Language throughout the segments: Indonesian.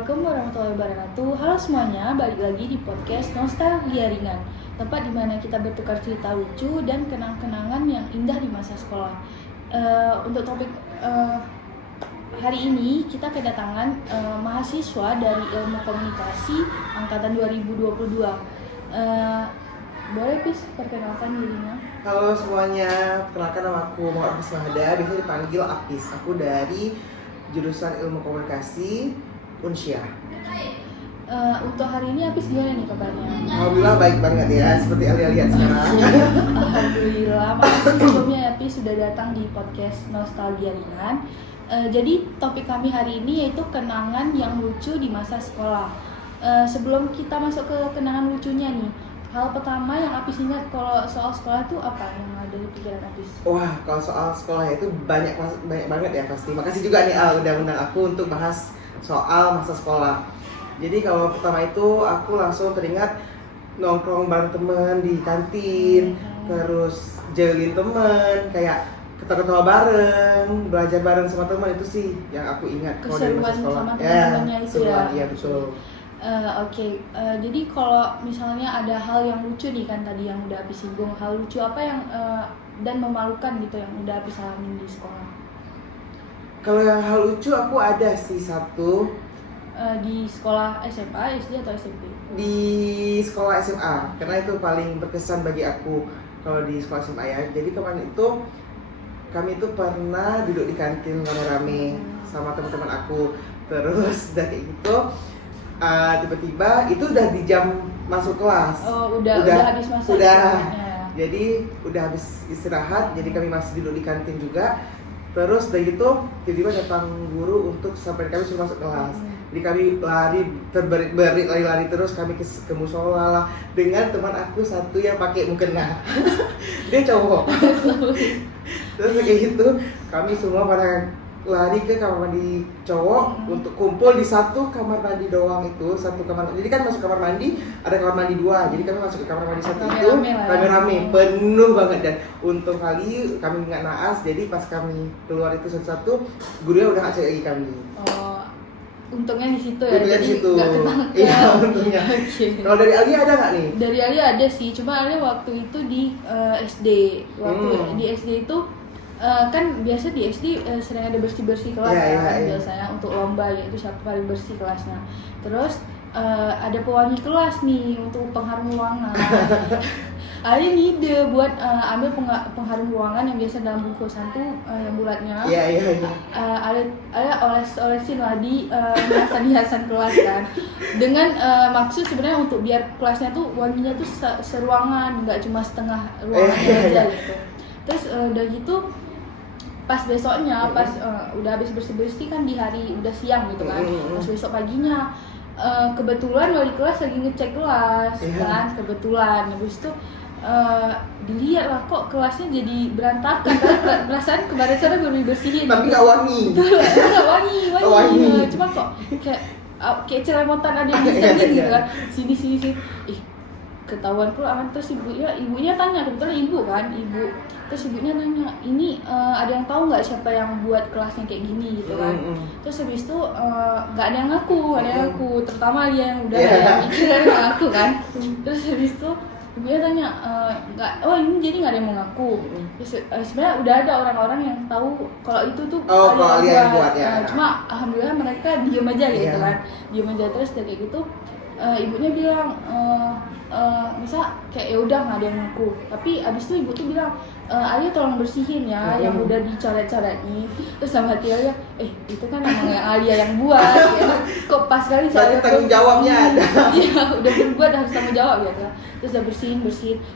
Assalamualaikum warahmatullahi wabarakatuh. Halo semuanya, balik lagi di podcast Nostalgia Ringan, tempat di mana kita bertukar cerita lucu dan kenang-kenangan yang indah di masa sekolah. Untuk topik hari ini kita kedatangan mahasiswa dari Ilmu Komunikasi angkatan 2022. Boleh Pis perkenalkan dirinya? Halo semuanya, perkenalkan nama aku Muhammad Apis Mahda, biasa dipanggil Apis. Aku dari jurusan Ilmu Komunikasi Unsyah. Untuk hari ini Apis gimana nih kabarnya? Alhamdulillah baik banget ya, seperti Alia lihat sekarang. Alhamdulillah, makasih sebelumnya Apis sudah datang di podcast Nostalgia Ringan. Jadi topik kami hari ini yaitu kenangan yang lucu di masa sekolah. Sebelum kita masuk ke kenangan lucunya nih, hal pertama yang Apis ingat kalau soal sekolah tuh apa yang ada di pikiran Apis? Wah, kalau soal sekolah itu banyak banget ya pasti. Makasih juga nih Al udah undang aku untuk bahas soal masa sekolah. Jadi kalau pertama itu aku langsung teringat nongkrong bareng temen di kantin, terus jailin temen, kayak ketawa-ketawa bareng, belajar bareng sama teman, itu sih yang aku ingat kalau dari masa Keseruan sekolah. sama teman-temannya itu ya? Iya betul. Oke. Jadi kalau misalnya ada hal yang lucu nih kan tadi yang udah Apis singgung, hal lucu apa yang dan memalukan gitu yang udah Apis alamin di sekolah? Kalau yang hal lucu aku ada sih satu Di sekolah SMA, SD atau SMP? di sekolah SMA, karena itu paling berkesan bagi aku kalau di sekolah SMA ya. Jadi kemarin itu kami itu pernah duduk di kantin rame-rame sama teman-teman aku, terus dari itu tiba-tiba itu udah di jam masuk kelas. Oh, udah habis masa udah sekolahnya. Jadi udah habis istirahat, jadi kami masih duduk di kantin juga. Terus dari itu tiba-tiba datang guru untuk sampai kami suruh masuk kelas. Jadi kami lari terberit-berit, lari terus kami ke musola lah dengan teman aku satu yang pakai mukena. Dia cowok. Terus kayak gitu kami semua pada lari ke kamar mandi cowok untuk kumpul di satu kamar mandi doang itu, satu kamar. Jadi kan masuk kamar mandi ada kamar mandi dua, jadi kami masuk ke kamar mandi satu itu rame-rame penuh banget. Dan untung kali kami nggak naas, jadi pas kami keluar itu satu-satu gurunya udah nggak cari lagi kami. Oh, untungnya di situ ya. Untungnya jadi di situ. nggak ketangkep. Iya untungnya. Okay. Kalau dari Alia ada nggak nih? Dari Alia ada sih, cuma Alia waktu itu di SD. Waktu di SD itu kan biasa di SD sering ada bersih-bersih kelas biasanya untuk lomba, yaitu siapa paling bersih kelasnya. Terus ada pewangi kelas nih untuk pengharum ruangan. Alia ngide buat ambil pengharum ruangan yang biasa dalam bungkusan tuh yang bulatnya. Iya. Alia olesin lah di hiasan-hiasan kelas kan. Dengan maksud sebenarnya untuk biar kelasnya tuh wanginya tuh seruangan, nggak cuma setengah ruangan aja gitu. Terus udah gitu pas besoknya udah habis bersih-bersih kan di hari udah siang gitu kan. Pas besok paginya kebetulan wali kelas lagi ngecek kelas kan, kebetulan habis itu dilihat lah kok kelasnya jadi berantakan karena perasaan kemarin sana baru dibersihin tapi nggak wangi. Betul, nggak wangi. Cuma kok kayak celemotan ada yang bisa gitu kan, sini ketahuan pula. Terus ibunya tanya, kebetulan ibu terus ibunya nanya, ini ada yang tahu nggak siapa yang buat kelasnya kayak gini gitu kan. Terus habis itu nggak ada yang ngaku, terutama dia yang udah mikir ngaku kan. Terus habis itu ibunya tanya, ini jadi nggak ada yang mau ngaku. Terus sebenarnya udah ada orang-orang yang tahu kalau itu tuh Alia yang buat ya. Cuma alhamdulillah mereka diem aja gitu kan, diem aja. Terus kayak gitu ibunya bilang misal kayak ya udah nggak ada yang ngaku, tapi abis itu ibu tuh bilang Alia tolong bersihin ya yang udah dicoret-coret nih. Terus sama hati Alia, itu kan emang yang Alia yang buat ya. Kok pas kali Berarti tanggung jawabnya ada. Iya udah berbuat harus tanggung jawab gitu. Terus udah bersihin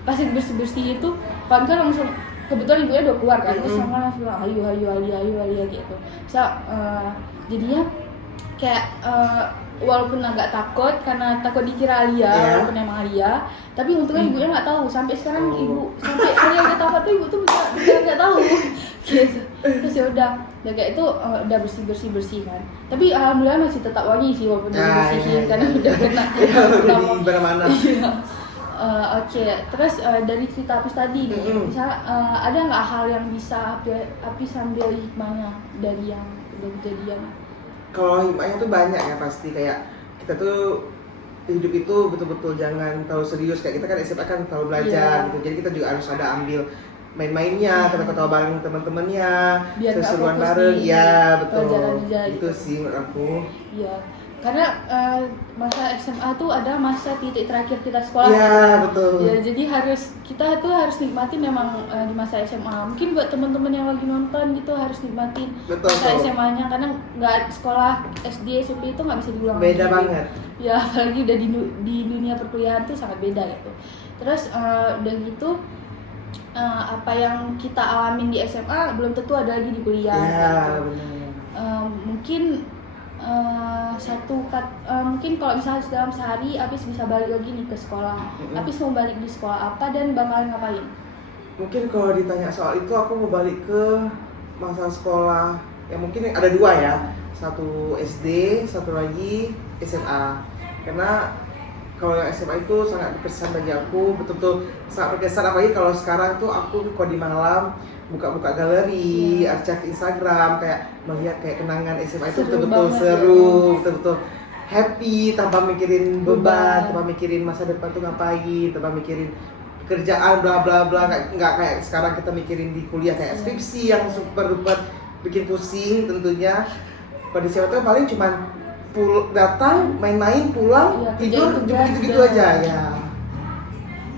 pas itu bersih itu kan langsung kebetulan ibunya udah keluar kan. Terus sama langsung bilang ayo Alia gitu. Jadinya kayak walaupun agak takut karena takut dikira Alia, walaupun emang Alia, tapi untungnya ibunya nggak tahu. Sampai sekarang sampai Alia udah tahu tuh ibu tuh bisa nggak tahu gitu. Terus ya udah kayak itu udah bersih kan, tapi alhamdulillah masih tetap wangi sih walaupun udah bersihin karena udah kena udah di mana-mana. Oke. Terus dari cerita Apis tadi nih, misalnya ada nggak hal yang bisa Apis ambil hikmahnya dari yang udah kejadian? kalau hikmahnya tuh banyak ya pasti, kayak kita tuh hidup itu betul-betul jangan terlalu serius, kayak kita kan SMA kan terlalu belajar gitu, jadi kita juga harus ada ambil main-mainnya, ketawa-ketawa bareng teman-temannya, Biar nggak seru-seruan fokus bareng, di ya betul. pelajaran aja Itu gitu. sih menurut aku. Iya, karena masa SMA tuh ada masa titik terakhir kita sekolah. Iya betul. Ya, jadi kita tuh harus nikmatin memang di masa SMA. Mungkin buat teman-teman yang lagi nonton gitu harus nikmatin Betul, masa betul. SMA-nya, karena nggak sekolah SD SMP itu nggak bisa diulang Beda lagi. banget. Ya, apalagi udah di dunia perkuliahan tuh sangat beda gitu. Terus udah gitu apa yang kita alamin di SMA belum tentu ada lagi di kuliah. Iya Gitu. benar. Mungkin mungkin kalau misalnya dalam sehari Apis bisa balik lagi nih ke sekolah. Apis mau balik di sekolah apa dan bakalan ngapain? Mungkin kalau ditanya soal itu aku mau balik ke masa sekolah yang mungkin ada dua ya, satu SD, satu lagi SMA. Karena kalau yang SMA itu sangat berkesan bagi aku, betul-betul sangat berkesan, apalagi kalau sekarang tuh aku kalau di malam buka-buka galeri, archive Instagram, kayak melihat kayak kenangan SMA itu Seru betul-betul banget seru, ya. betul-betul happy, tanpa mikirin beban, Beban. tanpa mikirin masa depan tuh ngapain, tanpa mikirin kerjaan bla bla bla, nggak kayak sekarang kita mikirin di kuliah kayak skripsi yang super duper bikin pusing tentunya. Kalau di SMA tuh paling cuman datang, main-main, pulang, Iya, tidur, kerjain tugas gitu-gitu udah. aja ya.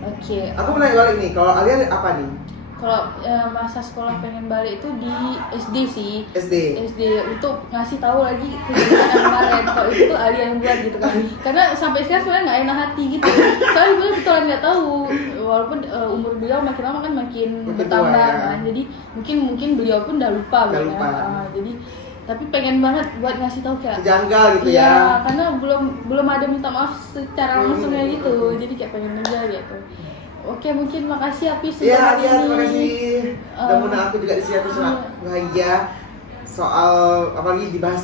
Oke. Aku mau nanya balik nih, kalau Alia apa nih? Kalau masa sekolah pengen balik itu di SD sih. SD. Untuk ngasih tahu lagi kegiatan yang kemarin. Kalau itu tuh Ali yang buat gitu kan. Karena sampai sekarang sebenarnya nggak enak hati gitu. Soalnya gue betulan nggak tahu. Walaupun umur beliau makin lama kan makin bertambah tua, ya. kan. Jadi mungkin beliau pun udah lupa Udah gitu lupa. ya. Jadi tapi pengen banget buat ngasih tahu kayak Janggal gitu iya, ya. karena belum ada minta maaf secara langsungnya gitu. Jadi kayak pengen aja gitu. Oke, mungkin makasih Apis Iya, hari Alia, ini. terima kasih. Mudah-mudahan aku juga di sini aku sangat bahagia soal apalagi dibahas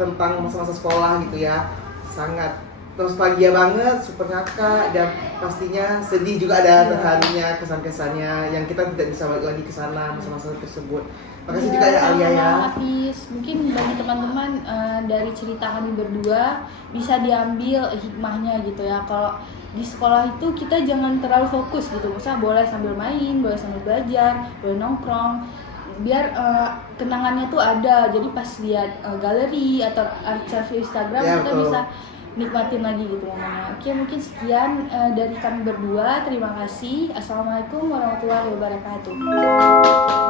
tentang masa-masa sekolah gitu ya. Sangat nostalgia banget, super ngakak, dan pastinya sedih juga ada terharunya, kesan-kesannya yang kita tidak bisa balik lagi ke sana masa-masa tersebut. Makasih juga ya Alia ya. Apis. Mungkin bagi teman-teman dari cerita kami berdua bisa diambil hikmahnya gitu ya. Kalau di sekolah itu kita jangan terlalu fokus gitu. Misalnya boleh sambil main, boleh sambil belajar, boleh nongkrong. Biar kenangannya tuh ada. Jadi pas lihat galeri atau archive Instagram Ya, kita betul. bisa nikmatin lagi gitu namanya. Oke, mungkin sekian dari kami berdua. Terima kasih. Assalamualaikum warahmatullahi wabarakatuh.